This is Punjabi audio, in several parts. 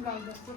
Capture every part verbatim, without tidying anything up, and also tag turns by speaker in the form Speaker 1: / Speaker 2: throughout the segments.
Speaker 1: ਗੱਲ ਦੱਸੋ।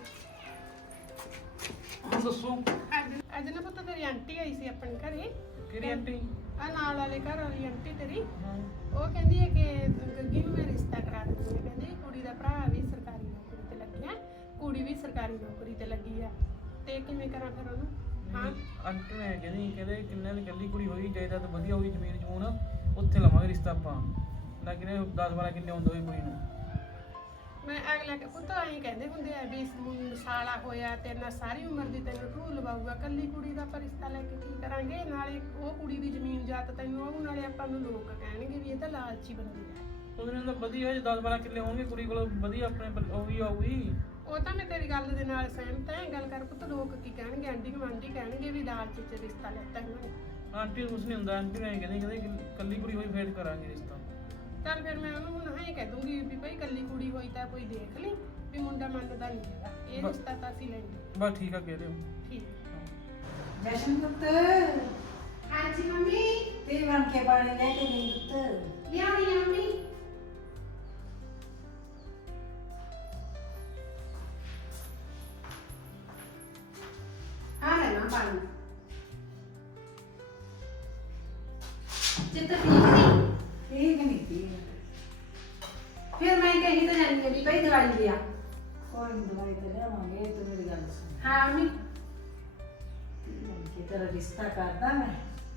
Speaker 2: ਹੁਣ ਦੱਸੋ
Speaker 1: ਅੱਜ ਅੱਜ ਨਾ ਪਤਾ ਤੇਰੀ ਆਂਟੀ ਆਈ ਸੀ ਆਪਣੇ ਘਰੇ।
Speaker 2: ਕਿਹੜੀ ਆਂਟੀ?
Speaker 1: ਆ ਨਾਲ ਵਾਲੇ ਘਰ ਵਾਲੀ ਆਂਟੀ ਤੇਰੀ।
Speaker 2: ਹਾਂ
Speaker 1: ਉਹ ਕਹਿੰਦੀ ਹੈ ਕਿ ਗੱਗੀ ਨੂੰ ਮੈਂ ਰਿਸ਼ਤਾ ਕਰਾ ਦਿੰਦੀ ਹਾਂ। ਕਹਿੰਦੀ ਕੁੜੀ ਦਾ ਭਰਾ ਵੀ ਸਰਕਾਰੀ ਨੌਕਰੀ ਤੇ ਲੱਗਿਆ, ਕੁੜੀ ਵੀ ਸਰਕਾਰੀ ਨੌਕਰੀ ਤੇ ਲੱਗੀ ਆ, ਤੇ ਕਿਵੇਂ ਕਰਾਂ ਫਿਰ ਉਹਨੂੰ? ਹਾਂ
Speaker 2: ਆਂਟੀ ਨੇ ਕਹਿੰਦੀ ਕਹਿੰਦੇ ਕਿੰਨੇ ਦੀ ਇਕੱਲੀ ਕੁੜੀ ਹੋਈ, ਜਾਇਦਾਦ ਵਧੀਆ ਹੋਈ, ਜ਼ਮੀਨ ਜਮੂਨ ਉੱਥੇ ਲਵਾਂਗੇ ਰਿਸ਼ਤਾ ਆਪਾਂ, ਨਾ ਕਿਨੇ ਦਸ ਬਾਰਾਂ ਕਿੱਲੇ ਹੁੰਦੇ ਹੋਈ ਕੁੜੀ ਨੂੰ।
Speaker 1: ਮੈਂ ਅਗਲਾ ਪੁੱਤ ਆਈ ਕਹਿੰਦੇ ਹੁੰਦੇ ਆ ਵੀ ਸਾਲਾ ਹੋਇਆ ਤੇਰੇ ਨਾਲ ਸਾਰੀ ਉਮਰ ਦੀ ਤੈਨੂੰ ਢੂ ਲਵਾਊਗਾ, ਕੱਲੀ ਕੁੜੀ ਦਾ ਆਪਾਂ ਰਿਸ਼ਤਾ ਲੈ ਕੇ ਕੀ ਕਰਾਂਗੇ? ਨਾਲੇ ਉਹ ਕੁੜੀ ਦੀ ਜ਼ਮੀਨ ਜਾਤ ਤੈਨੂੰ ਉਹ, ਨਾਲੇ ਆਪਾਂ ਨੂੰ ਲੋਕ ਕਹਿਣਗੇ ਵੀ ਇਹ ਤਾਂ ਲਾਲਚੀ ਬੰਦੀ ਹੈ।
Speaker 2: ਉਹਦੇ ਨਾਲ ਤਾਂ ਵਧੀਆ ਜੇ ਦਸ ਬਾਰਾਂ ਕਿੱਲੇ ਹੋਣਗੇ ਕੁੜੀ ਕੋਲ, ਵਧੀਆ ਆਪਣੇ ਉਹ ਵੀ ਆਊਗੀ।
Speaker 1: ਉਹ ਤਾਂ ਮੈਂ ਤੇਰੀ ਗੱਲ ਦੇ ਨਾਲ ਸਹਿਮਤ ਹੈ। ਗੱਲ ਕਰ ਪੁੱਤ, ਲੋਕ ਕੀ ਕਹਿਣਗੇ? ਆਂਢੀ ਗੁਆਂਢੀ ਕਹਿਣਗੇ ਵੀ ਲਾਲਚੀ ਚ ਰਿਸ਼ਤਾ ਲੈਤਾ ਇਹਨਾਂ ਨੇ।
Speaker 2: ਆਂਟੀ ਕੁਛ ਨਹੀਂ ਹੁੰਦਾ, ਆਂਟੀ ਨੇ ਕਹਿੰਦੀ ਕਹਿੰਦੇ ਇਕੱਲੀ ਕੁੜੀ ਹੋਈ ਫੇਰ ਕਰਾਂਗੇ ਰਿਸ਼ਤਾ।
Speaker 1: ਚੱਲ ਫਿਰ ਮੈਂ ਉਹਨੂੰ ਹੁਣ ਹਾਂ ਕਹਿ ਦੂੰਗੀ ਵੀ ਭਾਈ ਕੱਲੀ ਕੁੜੀ ਹੋਈ ਤਾਂ ਕੋਈ ਦੇਖ ਲਈ, ਵੀ ਮੁੰਡਾ ਮੰਨਦਾ ਨਹੀਂ ਹੈਗਾ, ਇਹ ਰਿਸ਼ਤਾ ਤਾਂ ਅਸੀਂ ਲੈਂਦੇ।
Speaker 2: ਬਸ ਠੀਕ ਆ, ਕਹਿ ਦਿਓ।
Speaker 1: ਠੀਕ।
Speaker 3: ਜਸ਼ਨ ਪੁੱਤ,
Speaker 1: ਹਾਂਜੀ ਮੰਮੀ।
Speaker 3: ਤੇ ਬਣ ਕੇ ਪਾਣੀ ਲੈ ਕੇ ਗਈ ਪੁੱਤ।
Speaker 1: ਲਿਆਉਣੀ ਆ ਮੰਮੀ। ਆ ਲੈ ਨਾ ਪਾਣੀ। ਜਿੱਤ ਠੀਕ ਨਹੀਂ?
Speaker 3: ਠੀਕ ਨਹੀਂ ਪੀ
Speaker 1: ਫਿਰ ਮੈਂ ਕਹੀ ਤਾਂ ਜਾਨੀ ਆ ਵੀ ਭਾਈ ਦਵਾਈ ਲਿਆ।
Speaker 3: ਕੋਈ ਨੀ, ਦਵਾਈ ਤੇ ਲਿਆਵਾਂਗੇ। ਤੂੰ ਮੇਰੀ ਗੱਲ ਸੁਣ।
Speaker 1: ਹਾਂ ਮੰਮੀ।
Speaker 3: ਕਿ ਤੇਰਾ ਰਿਸ਼ਤਾ ਕਰਦਾ ਮੈਂ।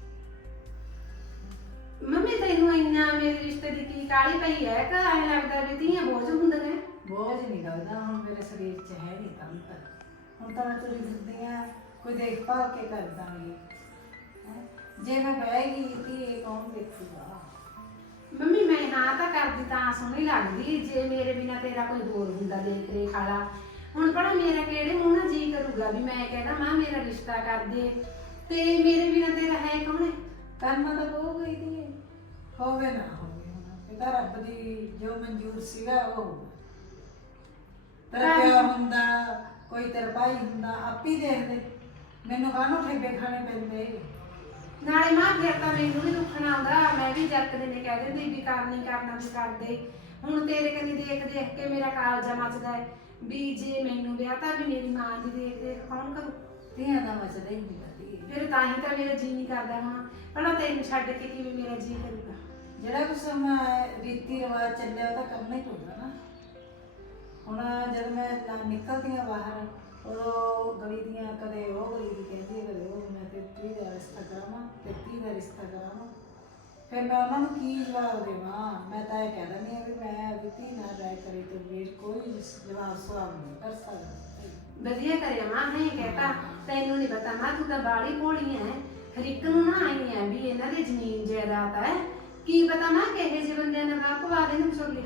Speaker 1: ਮੰਮੀ ਤੈਨੂੰ ਇੰਨਾ ਮੇਰੇ ਰਿਸ਼ਤੇ ਦੀ ਕੀ ਕਾਹਲੀ ਪਈ ਹੈ ਕਿ ਐਂ ਲੱਗਦਾ ਵੀ ਧੀਆਂ ਬੋਝ ਹੁੰਦੇ ਨੇ?
Speaker 3: ਬੋਝ ਨਹੀਂ ਲੱਗਦਾ, ਹੁਣ ਮੇਰੇ ਸਰੀਰ 'ਚ ਹੈ ਨਹੀਂ ਤਾਂ ਹੁਣ ਤਾਂ ਮੈਂ ਤੁਰੀ ਫਿਰਦੀ ਆਂ, ਕੋਈ ਦੇਖਭਾਲ ਕੇ ਕਰ ਦਾਂਗੀ। ਹੈਂ? ਜੇ ਮੈਂ ਬਹਿ ਗਈ ਤੇ ਇਹ ਕੌਣ ਦੇਖੂਗਾ?
Speaker 4: ਮੰਮੀ ਮੈਂ ਹਾਂ ਤਾਂ ਕਰਦੀ ਤਾਂ ਸੋਹਣੀ ਲੱਗਦੀ, ਜੇ ਮੇਰੇ ਬਿਨਾ ਤੇਰਾ ਕੋਈ ਹੋਰ ਹੁੰਦਾ ਦੇਖ ਰੇਖ ਵਾਲਾ। ਹੁਣ ਪੜਾ ਮੇਰਾ ਕਿਹੜੇ ਮੂੰਹ ਨਾਲ ਜੀ ਕਰੂਗਾ ਵੀ ਮੈਂ ਕਹਿੰਦਾ ਮਾਂ ਮੇਰਾ ਰਿਸ਼ਤਾ ਕਰ ਦੇ, ਤੇ ਮੇਰੇ ਬਿਨਾ ਤੇਰਾ ਹੈ ਕੌਣ ਹੈ?
Speaker 3: ਕਰਨਾ ਤਾਂ ਹੋ ਗਈ ਦੀ ਹੋਵੇ ਨਾ ਹੋਵੇ, ਹੁਣ ਇਹ ਤਾਂ ਰੱਬ ਦੀ ਜੋ ਮਨਜ਼ੂਰ ਸੀਗਾ ਉਹ ਹੋਊਗਾ। ਤੇਰਾ ਪਿਓ ਹੁੰਦਾ, ਕੋਈ ਤੇਰਾ ਭਾਈ ਹੁੰਦਾ, ਆਪ ਹੀ ਦੇਖਦੇ। ਮੈਨੂੰ ਕਾਹਨੂੰ ਠੇਬੇ ਖਾਣੇ ਪੈਂਦੇ?
Speaker 4: ਨਾਲੇ ਮਾਂ ਫਿਰ ਤਾਂ ਮੈਨੂੰ ਵੀ ਦੁੱਖਣਾ ਆਉਂਦਾ, ਮੈਂ ਵੀ ਜੱਟ ਦੇ ਨੇ ਕਹਿ ਦਿੰਦੀ ਵੀ ਕਰ ਨਹੀਂ ਕਰਨਾ ਵੀ ਕਰਦੇ। ਹੁਣ ਤੇਰੇ ਕੰਨੀ ਦੇਖ ਦੇਖ ਕੇ ਮੇਰਾ ਕਾਲਜਾ ਮੱਚਦਾ ਹੈ ਵੀ ਜੇ ਮੈਨੂੰ ਵਿਆਹ ਤਾਂ ਵੀ ਮੇਰੀ ਮਾਂ ਦੀ ਦੇਖ ਦੇਖ ਕੌਣ ਕਰੂ?
Speaker 3: ਧੀਆਂ ਦਾ ਮਚਦਾ ਹੀ ਨਹੀਂ ਕਰਦੀ।
Speaker 4: ਫਿਰ ਤਾਂ ਹੀ ਤਾਂ ਮੇਰਾ ਜੀ ਨਹੀਂ ਕਰਦਾ ਹੁਣ, ਭਲਾ ਤੈਨੂੰ ਛੱਡ ਕੇ ਕਿਵੇਂ ਮੇਰਾ ਜੀ ਕਰੂਗਾ?
Speaker 3: ਜਿਹੜਾ ਕੁਛ ਮੈਂ ਰੀਤੀ ਰਿਵਾਜ ਚੱਲਿਆ ਉਹ ਤਾਂ ਕਰਨਾ ਹੀ ਪਊਗਾ ਨਾ। ਹੁਣ ਜਦ ਮੈਂ ਨਾ ਨਿਕਲਦੀ ਹਾਂ ਬਾਹਰ, ਉਦੋਂ ਗਲੀ ਦੀਆਂ ਕਦੇ ਉਹ ਗਲੀ ਦੀ ਕਹਿੰਦੀ ਹੈ, ਕਦੇ ਉਹ, ਮੈਂ ਤੇ ਧੀ ਦਾ ਰਿਸ਼ਤਾ ਕਰਾਵਾਂ ਤੇ ਧੀ ਦਾ ਰਿਸ਼ਤਾ ਕਰਾਵਾਂ। ਫਿਰ ਮੈਂ ਉਹਨਾਂ ਨੂੰ ਕੀ ਜਵਾਬ ਦੇਵਾਂ? ਮੈਂ ਤਾਂ ਇਹ ਕਹਿ ਦਿੰਦੀ ਹਾਂ ਵੀ ਮੈਂ ਆਪਣੀ ਧੀ ਨਾਲ ਰਾਏ ਕਰੀ ਤੇ ਵੀਰ ਕੋਈ ਜਵਾਬ ਸਵਾਲ ਨਹੀਂ ਕਰ ਸਕਦਾ।
Speaker 4: ਵਧੀਆ ਕਰਿਆ ਮਾਂ, ਨਹੀਂ ਕਹਤਾ ਤੈਨੂੰ ਨਹੀਂ ਪਤਾ ਮਾਂ, ਤੂੰ ਤਾਂ ਬਾੜੀ ਭੋਲੀ ਹੈ। ਹਰ ਇੱਕ ਨੂੰ ਨਾ ਆਈ ਹੈ ਵੀ ਇਹਨਾਂ ਦੀ ਜ਼ਮੀਨ ਜਾਇਦਾਦ ਹੈ, ਕੀ ਪਤਾ ਮਾਂ ਕਿਹੇ ਜਿਹੇ ਬੰਦਿਆਂ ਨੇ ਵਿਆਹ ਪਵਾ ਦੇਣ ਵਿਚੋਲੇ।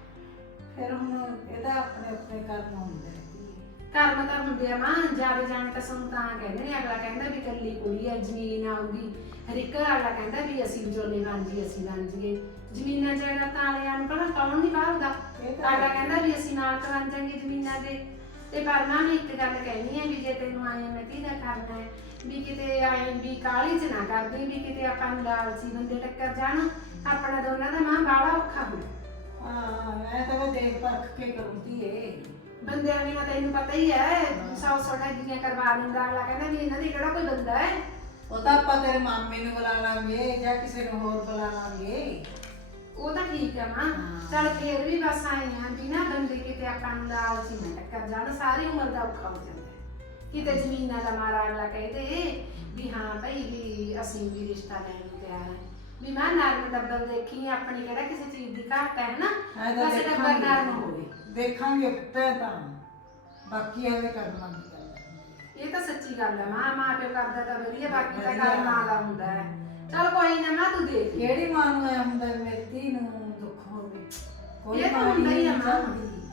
Speaker 3: ਫਿਰ ਹੁਣ ਇਹਦਾ ਆਪਣੇ ਆਪਣੇ ਕਰਮ ਹੁੰਦੇ ਨੇ।
Speaker 4: ਕਰਮ ਤਾਂ ਹੁੰਦੇ ਆ ਮਾਂ, ਜਿਆਦਾ ਜਾਣੇ ਤਾਂ ਸਾਨੂੰ ਤਾਂ ਕਹਿੰਦੇ ਨੇ, ਅਗਲਾ ਕਹਿੰਦਾ ਵੀ ਕੱਲੀ ਕੁੜੀ ਹੈ ਜ਼ਮੀਨ ਆਊਗੀ, ਹਰ ਇੱਕ ਅਗਲਾ ਕਹਿੰਦਾ ਵੀ ਅਸੀਂ ਵਿਚੋਲੇ ਬਣ ਜੀ ਅਸੀਂ ਬਣ ਜੀਏ। ਜ਼ਮੀਨਾਂ ਜਾਇਦਾਦਾਂ ਵਾਲਿਆਂ ਨੂੰ ਭਲਾ ਕੌਣ ਨਹੀਂ ਬਾਹਰਦਾ? ਅਗਲਾ ਕਹਿੰਦਾ ਵੀ ਅਸੀਂ ਨਾਲ ਤਾਂ ਬਣ ਜਾਂਗੇ ਜ਼ਮੀਨਾਂ ਦੇ। ਤੇ ਪਰ ਮਾਂ ਮੈਂ ਇੱਕ ਗੱਲ ਕਹਿਣੀ ਹੈ ਵੀ ਜੇ ਤੈਨੂੰ ਆਏ ਮੈਂ ਧੀ ਦਾ ਕਰਨਾ ਹੈ, ਵੀ ਕਿਤੇ ਆਏ ਵੀ ਕਾਹਲੀ ਚ ਨਾ ਕਰਦੀ, ਵੀ ਕਿਤੇ ਆਪਾਂ ਨੂੰ ਲਾਲਚੀ ਬੰਦੇ ਟੱਕਰ ਜਾਣ, ਆਪਣਾ ਦੋਨਾਂ ਦਾ ਮਾਂ ਬਾਹਲਾ ਔਖਾ ਹੋ।
Speaker 3: ਹਾਂ ਮੈਂ ਤਾਂ ਉਹ ਦੇਖ ਪਰਖ ਕੇ ਕਰੂੰਦੀ ਏ।
Speaker 4: ਬੰਦਿਆਂ ਵੀ ਨਾ ਤੈਨੂੰ ਪਤਾ ਹੀ ਹੈ, ਸੌ ਸੌ ਢਾਈਆਂ ਕਰਵਾ ਦਿੰਦਾ ਅਗਲਾ, ਕਹਿੰਦਾ ਵੀ ਇਹਨਾਂ ਦੀ ਕਿਹੜਾ ਕੋਈ ਬੰਦਾ ਹੈ।
Speaker 3: ਉਹ ਤਾਂ ਆਪਾਂ ਤੇਰੇ ਮਾਮੇ ਨੂੰ ਬੁਲਾ ਲਾਂਗੇ ਜਾਂ ਕਿਸੇ ਨੂੰ ਹੋਰ ਬੁਲਾ ਲਾਂਗੇ।
Speaker 4: ਉਹ ਤਾਂ ਠੀਕ ਹੈ ਮਾਂ, ਚੱਲ ਫੇਰ ਵੀ ਬਸ ਆਏ ਆ ਵੀ ਨਾ ਬੰਦੇ ਕਿਤੇ ਆਪਾਂ ਨੂੰ ਲਾਲਚੀ ਨਾ ਟੱਕਰ ਜਾਣ, ਸਾਰੀ ਉਮਰ ਦਾ ਔਖਾ ਹੋ ਜਾਂਦਾ। ਕਿਤੇ ਜ਼ਮੀਨਾਂ ਦਾ ਮਾਰਾ ਅਗਲਾ ਕਹਦੇ ਵੀ ਹਾਂ ਭਾਈ ਵੀ ਅਸੀਂ ਵੀ ਰਿਸ਼ਤਾ ਲੈਣ ਨੂੰ ਤਿਆਰ ਹਾਂ, ਵੀ ਮੈਂ ਨਰਮ ਡੱਬਲ ਦੇਖੀ ਆਪਣੀ ਕਿਹੜਾ ਕਿਸੇ ਚੀਜ਼ ਦੀ ਘਾਟ ਹੈ ਨਾ, ਬਸ ਡੱਬਲ ਨਰਮ ਹੋਵੇ।
Speaker 3: ਦੇਖਾਂਗੇ ਉੱਤੇ ਤਾਂ ਬਾਕੀ ਆਵੇ ਕਰਮਾਂ ਦੀ ਗੱਲ।
Speaker 4: ਇਹ ਤਾਂ ਸੱਚੀ ਗੱਲ ਹੈ ਮਾਂ, ਮਾਂ ਪਿਓ ਕਰਦਾ ਤਾਂ ਵਧੀਆ, ਬਾਕੀ ਤਾਂ ਗੱਲ ਮਾਂ ਦਾ ਹੁੰਦਾ ਹੈ। ਚਲ ਕੋਈ ਨਾ ਮਾਂ ਤੂੰ ਦੇਖ।
Speaker 3: ਕਿਹੜੀ ਮਾਂ ਨੂੰ ਐ ਹੁੰਦਾ ਮੇਰੀ ਧੀ ਨੂੰ ਦੁੱਖ ਹੋਵੇ?
Speaker 4: ਇਹ ਤਾਂ ਹੁੰਦਾ ਹੀ ਆ ਮਾਂ।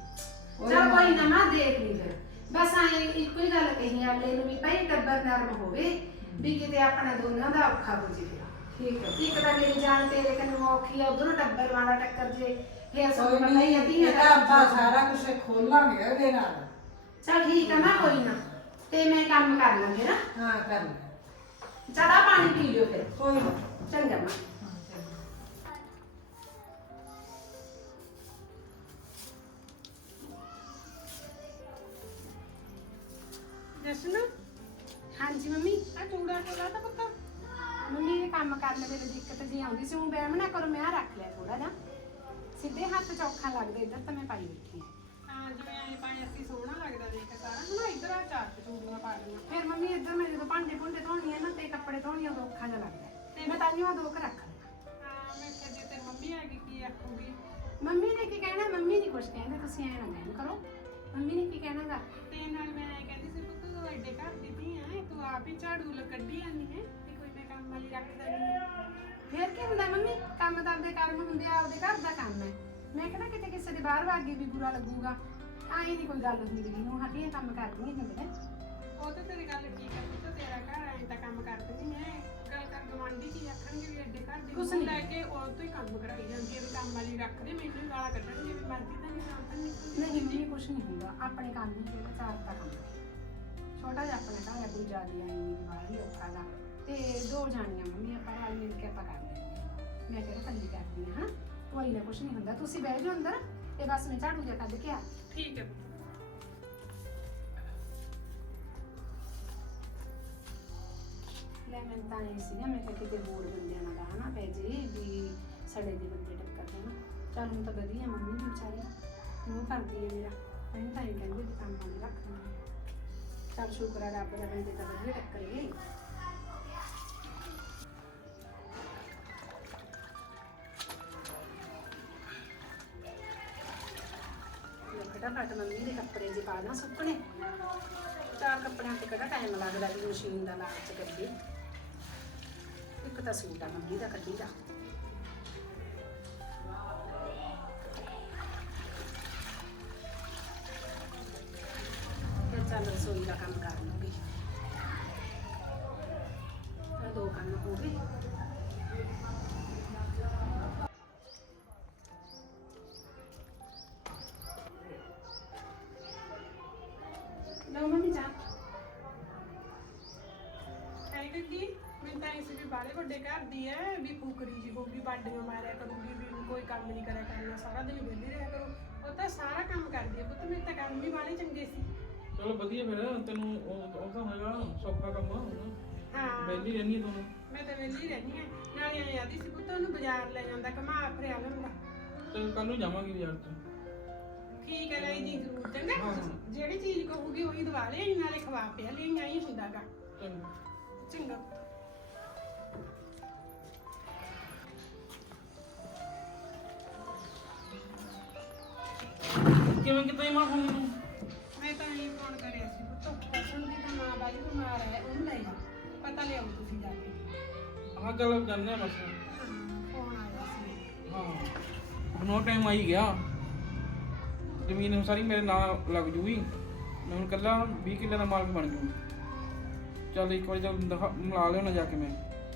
Speaker 4: ਚਲ ਕੋਈ ਨਾ ਮਾਂ ਦੇਖ ਲਈ ਫਿਰ, ਬਸ ਆਏ ਇੱਕੋ ਹੀ ਗੱਲ ਕਹੀ ਅਗਲੇ ਨੂੰ ਵੀ ਭਾਈ ਟੱਬਰ ਨਰਮ ਹੋਵੇ, ਵੀ ਕਿਤੇ ਆਪਣੇ ਦੋਨਾਂ ਦਾ ਔਖਾ ਹੋ ਜੇ। ਠੀਕ ਹੈ, ਇੱਕ ਤਾਂ ਮੇਰੀ ਜਾਨ ਤੇਰੇ ਕੰਨੋਂ ਔਖੀ ਆ, ਉਧਰੋਂ ਟੱਬਰ ਵਾਲਾ ਟੱਕਰ ਜੇ, ਫਿਰ ਸੋਚ ਪਤਾ ਹੀ ਆ ਧੀਆਂ ਦਾ।
Speaker 3: ਆਪਾਂ ਸਾਰਾ ਕੁਝ ਖੋਲਾਂਗੇ ਉਹਦੇ ਨਾਲ।
Speaker 4: ਚਲ ਠੀਕ ਹੈ ਮਾਂ, ਕੋਈ ਨਾ, ਤੇ ਮੈਂ ਕੰਮ ਕਰ ਲਾਂਗੇ ਨਾ।
Speaker 3: ਹਾਂ ਕਰ ਲੈ।
Speaker 4: ਚਾਹ ਪਾਣੀ ਪੀ ਲਿਓ ਫਿਰ।
Speaker 3: ਕੋਈ ਨਾ,
Speaker 4: ਚੰਗਾ ਮਾਂ। ਵੀ ਕੰਮ ਕਰਨ ਵੇਲੇ ਦਿੱਕਤ ਜੀ ਆਉਂਦੀ ਸੀ। ਹੁਣ ਬੈਮ ਨਾ ਕਰੋ, ਮੈਂ ਰੱਖ ਲਿਆ ਥੋੜਾ ਜਿਹਾ ਸਿੱਧੇ ਹੱਥ ਚੌਖਾ ਲੱਗਦਾ। ਇੱਧਰ ਤਾਂ ਮੈਂ ਪਾਈ ਬੈਠੀ ਹਾਂ।
Speaker 1: ਹਾਂ ਜਿਵੇਂ ਐ ਪਾਏ ਅਸੀਂ ਸੋਹਣਾ ਲੱਗਦਾ ਦੇਖ ਕੇ ਸਾਰਾ ਹੁਣ ਇੱਧਰ ਆ ਚਾਰ ਚੂੜੀਆਂ ਪਾ ਲਈਆਂ।
Speaker 4: ਫਿਰ ਮੰਮੀ ਇੱਧਰ ਮੈਂ ਜਦੋਂ ਭਾਂਡੇ ਭੁੰਡੇ ਧੋਣੀ ਆ ਨਾ ਤੇ ਕੱਪੜੇ ਧੋਣੀ ਆ, ਉਦੋਂ ਔਖਾ ਜਿਹਾ ਲੱਗਦਾ ਤੇ ਮੈਂ ਤਾਂ ਹੀ ਉਹ ਦੋ ਕੁ ਰੱਖ ਲਿਆ।
Speaker 1: ਹਾਂ ਮੈਂ ਕਿਹਾ ਜੇ ਤੇ ਮੰਮੀ ਆ ਗਈ ਕੀ ਆਖੂਗੀ।
Speaker 4: ਮੰਮੀ ਨੇ ਕੀ ਕਹਿਣਾ? ਮੰਮੀ ਨਹੀਂ ਕੁਛ ਕਹਿੰਦੇ, ਤੁਸੀਂ ਐਂ ਨਾ ਕਹਿਣ ਕਰੋ। ਮੰਮੀ ਨੇ ਕੀ ਕਹਿਣਾਗਾ?
Speaker 1: ਤੇ ਨਾਲ ਮੈਂ ਐਂ ਕਹਿੰਦੀ ਸੀ ਪੁੱਤ ਤੂੰ ਐਡੇ ਘਰ ਦੀ ਧੀ ਐ, ਤੂੰ ਆਪ ਹੀ ਝਾੜੂ ਲ ਕੱਢੀ ਜਾਂਦੀ ਹੈ ਤੇ ਕੋਈ ਮੈਂ ਕੰਮ ਵਾਲੀ ਰੱਖਦਾ ਨਹੀਂ।
Speaker 4: ਫਿਰ ਕੀ ਹੁੰਦਾ ਮੰਮੀ, ਕੰਮ ਤਾਂ ਆਪਦੇ ਕਰਮ ਹੁੰਦੇ ਆ, ਆਪਦੇ ਘਰ ਦਾ ਕੰਮ ਹੈ। ਮੈਂ ਕਹਿੰਦਾ ਕਿਤੇ ਕਿਸੇ ਦੇ ਬਾਹਰ ਵਾਗੇ ਵੀ ਬੁਰਾ ਲੱਗੂਗਾ, ਆਈ ਨਹੀਂ ਕੋਈ ਗੱਲ ਹੁੰਦੀ ਵੀ ਨੂੰ ਹੱਟੀਆਂ ਕੰਮ ਕਰਦੀਆਂ ਹੁੰਦੀਆਂ।
Speaker 1: ਉਹ ਤਾਂ ਤੇਰੀ ਗੱਲ ਠੀਕ ਹੈ ਪੁੱਤ, ਤੇਰਾ ਘਰ ਐਂ ਤਾਂ ਕੰਮ ਕਰਦੀ ਨਹੀਂ ਹੈ। ਗੱਲ ਕਰ ਗਵਾਂਢੀ ਕੀ ਆਖਣਗੇ ਵੀ ਐਡੇ ਘਰ ਦੀ
Speaker 4: ਕੁਛ
Speaker 1: ਨੂੰ
Speaker 4: ਨੀ।
Speaker 1: ਲੈ ਕੇ ਉਹ ਤੋਂ ਹੀ ਕੰਮ ਕਰਾਈ ਜਾਂਦੀ ਹੈ ਵੀ ਕੰਮ ਵਾਲੀ ਰੱਖ ਦੇ, ਮੈਨੂੰ ਹੀ ਗਾਲਾਂ ਕੱਢਣਗੇ ਵੀ ਮਰਜ਼ੀ ਤਾਂ ਨਹੀਂ ਕੰਮ ਤਾਂ ਨਹੀਂ।
Speaker 4: ਨਹੀਂ ਮੰਮੀ ਕੁਛ ਨਹੀਂ ਹੁੰਦਾ, ਆਪਣੇ ਕੰਮ ਹੀ ਜਿਹੜਾ ਚਾਰ ਦਾ ਕੰਮ ਹੈ। ਛੋਟਾ ਜਿਹਾ ਆਪਣੇ ਘਰ ਹੈ, ਕੋਈ ਜ਼ਿਆਦਾ ਆਈ ਨਹੀਂ ਬਾਹਰ ਹੀ ਔਖਾ ਦਾ। ਤੇ ਦੋ ਜਾਣੀਆਂ ਮੰਮੀ ਆਪਾਂ ਨਾਲ ਮਿਲ ਕੇ ਆਪਾਂ ਕਰ ਲੈਂਦੇ ਹਾਂ। ਮੈਂ ਕਿਹੜਾ ਕੱਲੀ ਕਰਦੀ ਹਾਂ। ਹਾਂ ਕੋਈ ਨਾ ਕੁਛ ਨਹੀਂ ਹੁੰਦਾ, ਤੁਸੀਂ ਬਹਿ ਜਾਓ ਅੰਦਰ ਤੇ ਬਸ ਮੈਂ ਝਾੜੂ ਜਿਹਾ ਕੱਢ ਕੇ ਆ।
Speaker 1: ਠੀਕ ਹੈ
Speaker 4: ਲੈ ਮੈਂ ਤਾਂ ਇਹ ਸੀ ਨਾ, ਮੈਂ ਕਿਹਾ ਕਿਤੇ ਹੋਰ ਬੰਦਿਆਂ ਨਾਲ ਗਾਹ ਨਾ ਪੈ ਜੇ ਵੀ ਸੜੇ ਦੇ ਬੰਦੇ ਟੱਕਰ ਦੇਣਾ। ਚੱਲ ਹੁਣ ਤਾਂ ਵਧੀਆ ਮੰਮੀ ਵੀ ਵਿਚਾਰੀ ਉਹ ਕਰਦੀ ਹੈ ਮੇਰਾ, ਅਸੀਂ ਤਾਂ ਇਹ ਕਹਿੰਦੇ ਵੀ ਕੰਮ ਵਾਲੀ ਰੱਖ ਲੈਂਦੇ। ਚੱਲ ਸ਼ੁਕਰ ਹੈ ਰੱਬ ਦਾ, ਬੰਦੇ ਤਾਂ ਵਧੀਆ ਟੱਕਰ ਗਏ। ਫਟਾਫਟ ਮੰਮੀ ਦੇ ਕੱਪੜੇ ਜੇ ਪਾ ਦਾਂ ਸੁੱਕਣੇ। ਚਾਰ ਕੱਪੜਿਆਂ ਤੇ ਕਿਹੜਾ ਟਾਈਮ ਲੱਗਦਾ ਵੀ ਮਸ਼ੀਨ ਦਾ ਲਾਲਚ ਕਰੀਏ। ਇੱਕ ਤਾਂ ਸੂਟ ਆ ਮੰਮੀ ਦਾ ਕੱਢੀ ਦਾ। ਫਿਰ ਚੱਲ ਰਸੋਈ ਦਾ ਕੰਮ ਕਰ ਲੂੰਗੀ। ਇਹ ਦੋ ਕੰਮ ਹੋ ਗਏ। ਲਓ ਮੰਮੀ ਚਾਹ।
Speaker 1: ਐ ਕਿ ਮੈਨੂੰ ਤਾਂ ਇਸ ਵੀ ਬਾਲੇ ਵੱਡੇ ਘਰ ਦੀ ਐ ਵੀ ਫੁਕਰੀ ਜੀ ਹੋਊਗੀ, ਬਾਡੀਆਂ ਮਾਰਿਆ ਕਰੂਗੀ ਵੀ ਕੋਈ ਕੰਮ ਨਹੀਂ ਕਰਿਆ ਕਰਨਾ, ਸਾਰਾ ਦਿਨ ਵਿਹਲੀ ਰਿਹਾ ਕਰੂ। ਉਹ ਤਾਂ ਸਾਰਾ ਕੰਮ ਕਰਦੀ ਐ ਪੁੱਤ, ਮੇਰੇ ਤਾਂ ਕੰਮ ਵੀ ਬਾਲੇ ਚੰਗੇ ਸੀ।
Speaker 2: ਚਲੋ ਵਧੀਆ ਫਿਰ ਤੈਨੂੰ ਉਹ ਉਹ ਤਾਂ ਹੋਏਗਾ ਸੌਖਾ ਕੰਮ ਹੁਣ।
Speaker 1: ਹਾਂ
Speaker 2: ਵਿਹਲੀ ਰਹਿਣੀ ਹੈ ਤੂੰ।
Speaker 1: ਮੈਂ ਤਾਂ ਵਿਹਲੀ ਰਹਿੰਦੀ ਐ। ਨਾਲੇ ਐਂ ਆਦੀ ਸੀ ਪੁੱਤ ਉਹਨੂੰ ਬਾਜ਼ਾਰ ਲੈ ਜਾਂਦਾ, ਘੁਮਾ ਫਿਰਿਆ ਲੈਂਦਾ।
Speaker 2: ਚਲ ਕੱਲ ਨੂੰ ਜਾਵਾਂਗੇ ਬਾਜ਼ਾਰ ਚ।
Speaker 1: ਠੀਕ ਹੈ ਲਈ ਜੀ ਜ਼ਰੂਰ, ਚੰਗਾ।
Speaker 2: ਹਾਂ।
Speaker 1: ਜਿਹੜੀ ਚੀਜ਼ ਕਹੂਗੀ ਉਹੀ ਦਵਾ ਲਿਆਈ, ਨਾਲੇ ਖਵਾ ਪਿਆ ਲਿਆਈ, ਆਈ ਹੁੰਦਾਗਾ।
Speaker 2: ਚੰਗਾ।
Speaker 1: ਚੰਗਾ
Speaker 2: ਕਿਵੇਂ ਕਿਤਾ ਹੀ ਮਾਂ ਫੋਨ ਨੂੰ?
Speaker 1: ਮੈਂ ਤਾਂ ਇਹ ਫੋਨ ਕਰਿਆ ਸੀ ਪੁੱਤ, ਪਸੰਦ ਦੀ ਤਾਂ ਮਾਂ ਬਾਈ ਬਿਮਾਰ ਹੈ, ਉਹਨੂੰ ਲੈ ਜਾ ਪਤਾ ਲਿਆਓ ਤੁਸੀਂ ਜਾ ਕੇ।
Speaker 2: ਹਾਂ ਚੱਲ ਜਾਂਦੇ ਆ ਬਸ।
Speaker 1: ਫੋਨ ਆਇਆ ਸੀ।
Speaker 2: ਹਾਂ ਹੁਣ ਉਹ ਟਾਈਮ ਆਈ ਗਿਆ, ਜ਼ਮੀਨ ਹੁਣ ਸਾਰੀ ਮੇਰੇ ਨਾਲ ਲੱਗ ਜੂਗੀ। ਮੈਂ ਹੁਣ ਕੱਲਾ ਵੀਹ ਕਿੱਲੇ ਦਾ ਮਾਲਕ ਬਣ ਜੂ। ਚੱਲ ਇੱਕ ਵਾਰੀ ਚੱਲ ਦਿਖਾ ਮਿਲਾ ਲਿਓ ਨਾ ਜਾ ਕੇ ਮੈਂ।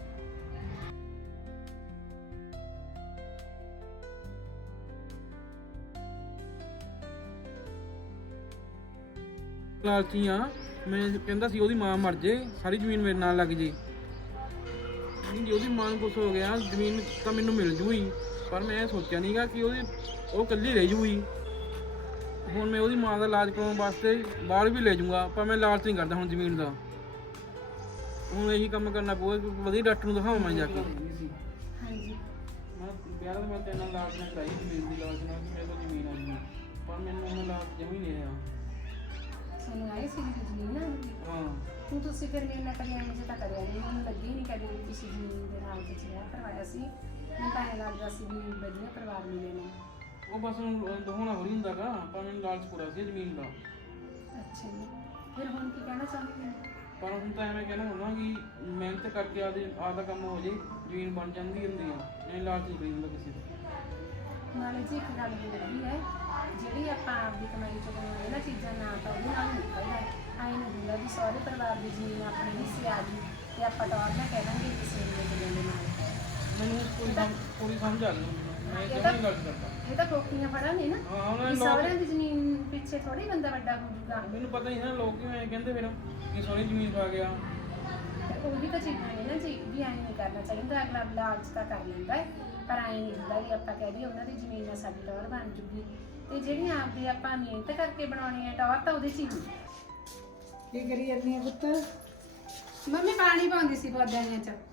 Speaker 2: ਲਾਲਚੀ ਆ ਮੈਂ, ਕਹਿੰਦਾ ਸੀ ਉਹਦੀ ਮਾਂ ਮਰ ਜੇ ਸਾਰੀ ਜ਼ਮੀਨ ਮੇਰੇ ਨਾਲ ਲੱਗ ਜੇ। ਨਹੀਂ ਜੇ ਉਹਦੀ ਮਾਂ ਨੂੰ ਕੁਛ ਹੋ ਗਿਆ ਜ਼ਮੀਨ ਤਾਂ ਮੈਨੂੰ ਮਿਲ ਜੂਗੀ, ਪਰ ਮੈਂ ਇਹ ਸੋਚਿਆ ਨਹੀਂਗਾ ਕਿ ਉਹਦੀ ਉਹ ਇਕੱਲੀ ਰਹਿ ਜੂਗੀ। ਹੁਣ ਮੈਂ ਉਹਦੀ ਮਾਂ ਦਾ ਇਲਾਜ ਕਰਾਉਣ ਵਾਸਤੇ ਬਾਹਰ ਵੀ ਲੈ ਜਾਊਂਗਾ, ਪਰ ਮੈਂ ਲਾਲਚ ਨਹੀਂ ਕਰਦਾ ਹੁਣ ਜ਼ਮੀਨ ਦਾ। ਹੁਣ ਇਹੀ ਕੰਮ ਕਰਨਾ ਪਊਗਾ, ਵਧੀਆ ਡਾਕਟਰ ਨੂੰ ਦਿਖਾਵਾਂ ਮੈਂ ਜਾ ਕੇ।
Speaker 4: ਹਾਂਜੀ
Speaker 2: ਮੈਂ ਵਿਆਹ ਦਾ ਮੈਂ ਤੇਰੇ ਨਾਲ ਲਾਲਚ ਨਾਲ ਕਰਾਈ ਜ਼ਮੀਨ ਦੀ, ਲਾਲਚ ਨਾਲ ਕਿ ਮੇਰੇ ਕੋਲ ਜ਼ਮੀਨ ਆ ਜੂਗੀ, ਪਰ ਮੈਨੂੰ ਹੁਣ ਲਾਲਚ ਜਮੀ ਨਹੀਂ ਰਿਹਾ।
Speaker 4: ਸਾਨੂੰ ਆਈ ਸੀ ਵੀ ਜ਼ਮੀਨ ਨਾ
Speaker 2: ਹਾਂ
Speaker 4: ਹੁਣ ਤੁਸੀਂ ਫਿਰ ਮੇਰੇ ਨਾਲ ਕਰਿਆ ਮੁਝੇ ਤਾਂ ਕਰਿਆ ਨਹੀਂ, ਮੈਨੂੰ ਲੱਗੀ ਨਹੀਂ ਕਦੇ ਵੀ ਤੁਸੀਂ ਜ਼ਮੀਨ ਦੇ ਨਾਲ ਕੁਝ ਵਿਆਹ ਕਰਵਾਇਆ ਸੀ। ਮੈਨੂੰ ਤਾਂ ਐਂ ਲੱਗਦਾ ਸੀ ਵੀ ਵਧੀਆ ਪਰਿਵਾਰ ਮਿਲੇ ਨੇ।
Speaker 2: ਉਹ ਬਸ ਹੁਣ ਹੋਣਾ ਹੋ ਰਹੀ ਹੁੰਦਾਗਾ, ਪਰ ਮੈਨੂੰ ਲਾਲਚ ਪੂਰਾ ਸੀ ਜ਼ਮੀਨ ਦਾ।
Speaker 4: ਅੱਛਾ ਜੀ, ਫਿਰ ਹੁਣ ਕੀ ਕਹਿਣਾ ਚਾਹੁੰਦੇ ਹੋ?
Speaker 2: ਪਰ ਹੁਣ ਤਾਂ ਐਵੇਂ ਕਹਿਣਾ ਹੁੰਦਾ ਕਿ ਮਿਹਨਤ ਕਰਕੇ ਆਪਦੇ ਆਪਦਾ ਕੰਮ ਹੋ ਜੇ, ਜ਼ਮੀਨ ਬਣ ਜਾਂਦੀ ਹੁੰਦੀ ਆ, ਨਹੀਂ ਲਾਲਚ ਨਹੀਂ ਕਰੀ ਹੁੰਦਾ ਕਿਸੇ ਦਾ।
Speaker 4: ਨਾਲੇ ਜੀ ਇੱਕ ਗੱਲ ਹੋਰ ਵੀ ਹੈ, ਜਿਹੜੀ ਆਪਾਂ ਆਪਦੀ ਕਮਾਈ ਚੋਂ ਬਣਾਉਂਦੇ ਨਾ ਚੀਜ਼ਾਂ ਨਾ ਤਾਂ ਉਹਦੇ ਨਾਲ ਨਿਕਲਦਾ ਆਈ ਨਹੀਂ ਹੁੰਦਾ ਵੀ ਸਹੁਰੇ ਪਰਿਵਾਰ ਦੀ ਜ਼ਮੀਨ ਆਪਣੇ ਹਿੱਸੇ ਆ ਗਈ ਤੇ ਆਪਾਂ ਤਾਂ ਨਾ ਕਹਿ ਦਾਂਗੇ ਕਿਸੇ ਨੂੰ ਦੇ ਦੇ ਨਾਲ।
Speaker 2: ਮੈਨੂੰ ਪੂਰੀ ਸਮ ਪੂਰੀ ਸਮਝ ਆ ਗਈ, ਮੈਂ
Speaker 4: ਇਹ
Speaker 2: ਜਮੀ
Speaker 4: ਤਾਂ-
Speaker 2: ਨਹੀਂ ਗੱਲ ਕਰਦਾ।
Speaker 4: ਇਹ ਤਾਂ ਕੋਕੀਆਂ ਫੜਾ ਨੇ ਨਾ
Speaker 2: ਹਾਂ ਉਹਨਾਂ
Speaker 4: ਵੀ
Speaker 2: ਨੇ
Speaker 4: ਸਹੁਰਿਆਂ
Speaker 2: ਲੋਕ,
Speaker 4: ਦੀ ਜ਼ਮੀਨ ਪਿੱਛੇ ਥੋੜੀ ਬੰਦਾ ਵੱਡਾ ਹੋ ਜੂਗਾ।
Speaker 2: ਮੈਨੂੰ ਪਤਾ ਹੀ ਨਾ ਲੋਕ ਕਿਵੇਂ ਕਹਿੰਦੇ ਫਿਰ ਕਿ ਸੋਹਣੀ ਜ਼ਮੀਨ ਪਾ ਗਿਆ।
Speaker 4: ਤੇ ਉਹੀ ਤਾਂ ਚੀਜ਼ਾਂ ਨੇ ਨਾ ਜੀ, ਵੀ ਐਂ ਨਹੀਂ ਕਰਨਾ ਚਾਹੀਦਾ। ਅਗਲਾ ਲਾਲਚ ਤਾਂ ਕਰ ਲੈਂਦਾ ਹੈ, ਪਰ ਐਂ ਨਹੀਂ ਹੁੰਦਾ ਵੀ ਆਪਾਂ ਕਹਿ ਦਈਏ ਉਹਨਾਂ ਦੀ ਜ਼ਮੀਨ ਨਾਲ ਸਾਡੀ ਟੌਰ ਬਣ ਜੂਗੀ। ਤੇ ਜਿਹੜੀਆਂ ਆਪਦੀ ਆਪਾਂ ਮਿਹਨਤ ਕਰਕੇ ਬਣਾਉਣੀ ਹੈ ਟੌਰ ਤਾਂ ਉਹਦੇ 'ਚ ਹੀ ਹੁੰਦੀ।
Speaker 3: ਕੀ ਕਰੀ ਜਾਂਦੀ ਆ ਪੁੱਤ?
Speaker 4: ਮੰਮੀ ਪਾਣੀ ਪਾਉਂਦੀ ਸੀ ਪੌਦਿਆਂ 'ਚ।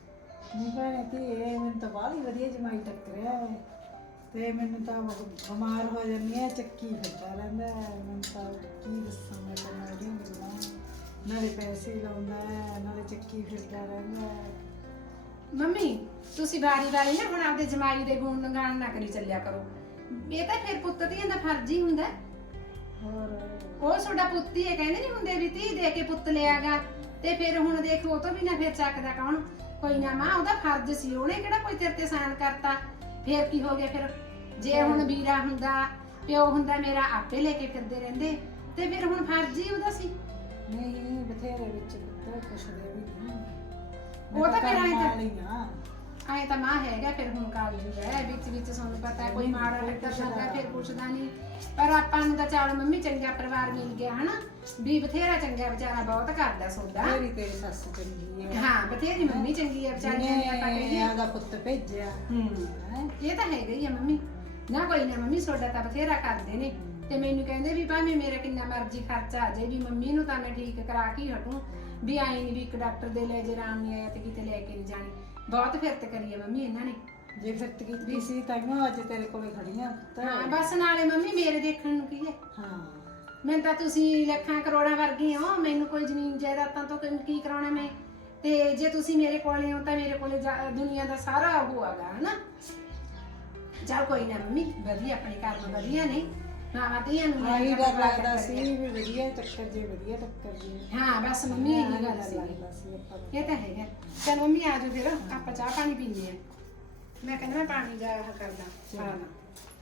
Speaker 3: ਨਹੀਂ ਭੈਣੇ ਤੇ ਇਹ ਮੈਨੂੰ ਤਾਂ ਬਾਹਲੀ ਵਧੀਆ ਜਮਾਈ ਟੱਕਰਿਆ ਹੈ ਤੇ ਮੈਨੂੰ ਤਾਂ ਬ- ਬਿਮਾਰ ਹੋ ਜਾਂਦੀ ਹੈ, ਚੱਕੀ ਫਿਰਦਾ ਰਹਿੰਦਾ ਹੈ। ਮੈਨੂੰ ਤਾਂ ਕੀ ਦੱਸਾਂ ਮੈਂ ਤੈਨੂੰ ਉਹਦੀਆਂ ਗੱਲਾਂ, ਨਾਲੇ ਪੈਸੇ ਲਾਉਂਦਾ ਹੈ ਨਾਲੇ ਚੱਕੀ ਫਿਰਦਾ ਰਹਿੰਦਾ ਹੈ।
Speaker 4: ਮੰਮੀ ਤੁਸੀਂ ਵਾਰੀ ਵਾਰੀ ਨਾ ਹੁਣ ਆਪਦੇ ਜਮਾਈ ਦੇ ਗੁਣ ਗਾਣ ਨਾ ਕਰੀ ਚੱਲਿਆ ਕਰੋ। ਇਹ ਤਾਂ ਫਿਰ ਪੁੱਤ ਧੀਆਂ ਦਾ ਫਰਜ਼ ਹੀ ਹੁੰਦਾ।
Speaker 3: ਹੋਰ
Speaker 4: ਉਹ ਤੁਹਾਡਾ ਪੁੱਤ ਹੀ ਹੈ, ਕਹਿੰਦੇ ਨਹੀਂ ਹੁੰਦੇ ਵੀ ਧੀ ਦੇ ਕੇ ਪੁੱਤ ਲਿਆਗਾ। ਤੇ ਫਿਰ ਹੁਣ ਦੇਖ ਉਹ ਤੋਂ ਵੀ ਨਾ ਫਿਰ ਚੱਕਦਾ ਕੌਣ? ਕੋਈ ਨਾ ਮਾਂ, ਉਹਦਾ ਫਰਜ਼ ਸੀ, ਉਹਨੇ ਕਿਹੜਾ ਕੋਈ ਤੇਰੇ ਤੇ ਸਾਨ ਕਰਤਾ। ਫਿਰ ਕੀ ਹੋ ਗਿਆ? ਫਿਰ ਜੇ ਹੁਣ ਵੀਰਾ ਹੁੰਦਾ, ਪਿਓ ਹੁੰਦਾ ਮੇਰਾ, ਆਪੇ ਲੈ ਕੇ ਫਿਰਦੇ ਰਹਿੰਦੇ। ਤੇ ਫਿਰ ਹੁਣ ਫਰਜ਼ ਹੀ ਉਹਦਾ ਸੀ।
Speaker 3: ਨਹੀਂ ਬਥੇਰੇ ਵਿੱਚ ਪੁੱਤਰ ਪੁੱਛਦੇ ਵੀ ਨਹੀਂ।
Speaker 4: ਉਹ ਤਾਂ ਫਿਰ ਆਏਂ ਤਾਂ-
Speaker 3: ਨਹੀਂ ਆ
Speaker 4: ਆਏ ਤਾਂ ਮਾਂ ਹੈਗਾ, ਫਿਰ ਹੁਣ ਕਾਲ ਜੂਗਾ ਹੈ ਵਿੱਚ ਵਿੱਚ ਤੁਹਾਨੂੰ ਪਤਾ ਹੈ, ਕੋਈ ਮਾੜਾ ਲੱਗਾ ਹੁੰਦਾ ਫਿਰ ਪੁੱਛਦਾ ਨਹੀਂ। ਪਰ ਆਪਾਂ ਨੂੰ ਤਾਂ ਚੱਲ ਮੰਮੀ ਚੰਗਾ ਪਰਿਵਾਰ ਮਿਲ ਗਿਆ ਹਨਾ, ਵੀ ਬਥੇਰਾ ਚੰਗਾ ਵਿਚਾਰਾ, ਬਹੁਤ ਕਰਦਾ ਸੌਦਾ।
Speaker 3: ਤੇਰੀ ਤੇਰੀ ਸੱਸ ਚੰਗੀ ਹੈ,
Speaker 4: ਹਾਂ ਬਥੇਰੀ ਮੰਮੀ ਚੰਗੀ ਹੈ ਵਿਚਾਰੀ ਨੇ ਆਪਾਂ
Speaker 3: ਜਿਹਨੇ
Speaker 4: ਕਹੀਏ।
Speaker 3: ਆਪਦਾ ਪੁੱਤ ਭੇਜਿਆ
Speaker 4: ਹੂੰ
Speaker 3: ਹੈ।
Speaker 4: ਇਹ ਤਾਂ ਹੈਗਾ ਹੀ ਆ ਮੰਮੀ। ਨਾ ਕੋਈ ਨਾ ਮੰਮੀ ਤੁਹਾਡਾ ਤਾਂ ਬਥੇਰਾ ਕਰਦੇ ਨੇ। ਤੇ ਮੈਨੂੰ ਕਹਿੰਦੇ ਵੀ ਭਾਵੇਂ ਮੇਰਾ ਕਿੰਨਾ ਮਰਜ਼ੀ ਖਰਚਾ ਆ ਜਾਏ, ਵੀ ਮੰਮੀ ਨੂੰ ਤਾਂ ਮੈਂ ਠੀਕ ਕਰਾ ਕੇ ਹੀ ਹਟੂੰ, ਵੀ ਆਈ ਨਹੀਂ ਵੀ ਇੱਕ ਡਾਕਟਰ ਦੇ ਲੈ ਜੇ ਆਰਾਮ ਨਹੀਂ ਆਇਆ ਤੇ ਕਿਤੇ ਲੈ ਕੇ ਨਹੀਂ ਜਾਣੀ। ਬਹੁਤ ਫਿਰਤ ਕਰੀ ਆ ਮੰਮੀ ਇਹਨਾਂ ਨੇ।
Speaker 3: ਜੇ ਫਿਰਤ ਕੀਤੀ ਸੀ ਤਾਂ ਅੱਜ ਤੇਰੇ ਕੋਲੇ ਖੜੀਆਂ ਪੁੱਤ।
Speaker 4: ਹਾਂ ਬਸ ਨਾਲੇ ਮੰਮੀ ਮੇਰੇ ਦੇਖਣ ਨੂੰ ਕੀ ਹੈ।
Speaker 3: ਹਾਂ
Speaker 4: ਮੈਨੂੰ ਤਾਂ ਤੁਸੀਂ ਲੱਖਾਂ ਕਰੋੜਾਂ ਵਰਗੇ ਹੋ, ਮੈਨੂੰ ਕੋਈ ਜ਼ਮੀਨ ਜਾਇਦਾਦਾਂ ਤੋਂ ਕੀ- ਕੀ ਕਰਾਉਣਾ ਮੈਂ। ਤੇ ਜੇ ਤੁਸੀਂ ਮੇਰੇ ਕੋਲੇ ਹੋ ਤਾਂ ਮੇਰੇ ਕੋਲੇ ਜਾ- ਦੁਨੀਆ ਦਾ ਸਾਰਾ ਉਹ ਹੈਗਾ ਹਨਾ। ਚੱਲ ਕੋਈ ਨਾ ਮੰਮੀ, ਵਧੀਆ ਆਪਣੇ ਕਰਮ ਵਧੀਆ ਨੇ। ਮਾਵਾਂ ਧੀਆਂ ਨੂੰ
Speaker 3: ਆਹੀ
Speaker 4: ਮਿਲ
Speaker 3: ਡਰ
Speaker 4: ਕੇ
Speaker 3: ਲੱਗਦਾ
Speaker 4: ਟੱਕਰ
Speaker 3: ਸੀ
Speaker 4: ਗਿਆ।
Speaker 3: ਵੀ ਵਧੀਆ ਟੱਕਰ ਜੇ ਵਧੀਆ ਟੱਕਰ ਜੇ।
Speaker 4: ਹਾਂ ਬਸ ਮੰਮੀ ਇਹੀ ਗੱਲ ਸੀ।
Speaker 3: ਲੱਗਦਾ ਸੀ ਆਪਾਂ ਨੂੰ।
Speaker 4: ਇਹ ਤਾਂ ਹੈਗਾ। ਚਲ ਮੰਮੀ ਆ ਜਾਓ ਫਿਰ ਆਪਾਂ ਚਾਹ ਪਾਣੀ ਪੀਂਦੇ ਆ। ਮੈਂ ਕਹਿੰਦਾ ਮੈਂ ਪਾਣੀ ਜਾ ਕਰਦਾ।
Speaker 3: ਚਲੋ।
Speaker 4: ਹਾਂ